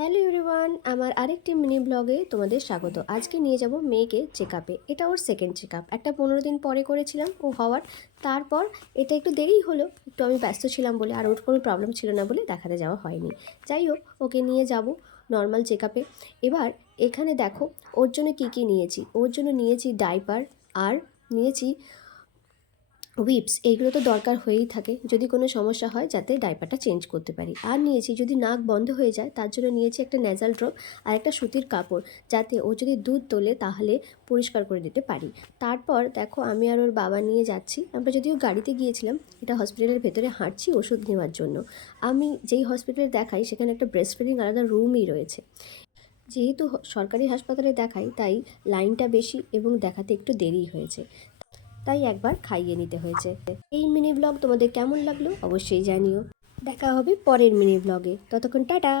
Hello everyone, আমার আরেকটি mini ব্লগে তোমাদের স্বাগত। আজকে নিয়ে যাব মেয়েকে চেক আপে। এটা ওর সেকেন্ড চেক আপ। একটা 15 দিন পরে করেছিলাম ও হওয়ার। তারপর এটা একটু দেরিই হলো, একটু আমি ব্যস্ত ছিলাম বলে, আর ওর কোনো প্রবলেম ছিল না বলে দেখাতে যাওয়া হয়নি। যাই হোক, ওকে নিয়ে যাব নর্মাল চেক আপে। এবার এখানে দেখো ওর জন্য কী নিয়েছি। ওর জন্য নিয়েছি ডাইপার, আর নিয়েছি হুইপস। এইগুলো তো দরকার হয়েই থাকে যদি কোনো সমস্যা হয়, যাতে ডাইপারটা চেঞ্জ করতে পারি। আর নিয়েছি যদি নাক বন্ধ হয়ে যায় তার জন্য নিয়েছি একটা নেজাল ড্রপ আর একটা সুতির কাপড়, যাতে ও যদি দুধ তোলে তাহলে পরিষ্কার করে দিতে পারি। তারপর দেখো আমি আর ওর বাবা নিয়ে যাচ্ছি। আমরা যদিও গাড়িতে গিয়েছিলাম, এটা হসপিটালের ভেতরে হাঁটছি ওষুধ নেওয়ার জন্য। আমি যেই হসপিটালে দেখাই সেখানে একটা ব্রেস্ট ফিডিং আলাদা রুমই রয়েছে। যেহেতু সরকারি হাসপাতালে দেখাই, তাই লাইনটা বেশি এবং দেখাতে একটু দেরি হয়েছে, তাই একবার খাইয়ে নিতে হয়েছে। এই মিনি ব্লগ তোমাদের কেমন লাগলো অবশ্যই জানিও। দেখা হবে পরের মিনি ব্লগে, ততক্ষণ টাটা।